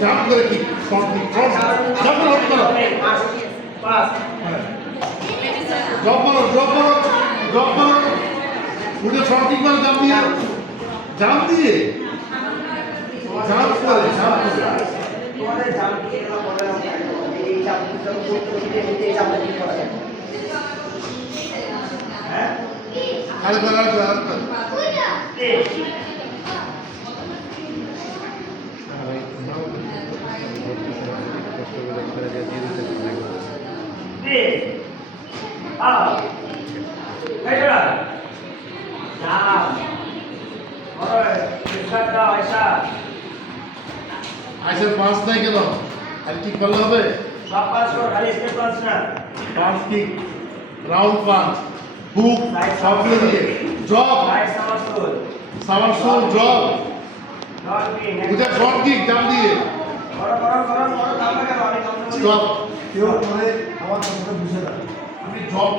jump করে কি jump করো ড্রপ করো উঠে ফ্রন্টিং করে জাম্প দিয়ে জাম্প করে তোমাদের জাম্প দিয়ে বলে না এই জাম্পটা করতে এই জাম্পটা কি করা যায় হ্যাঁ আর করা আইসার পাঁচ নাই কেন আর কি করলে হবে সব পাঁচ কর খালি স্টেপ পাঁচ না পাঁচ কিক রাউন্ড পাঁচ হুক সব দিয়ে জব রাইট সামারসোল সামারসোল জব নট বি উঠে শর্ট কিক জাম্প দিয়ে করো কাম না কেন আমি কাম স্টপ কেউ মানে আমার কথাটা বুঝে না আপনি জব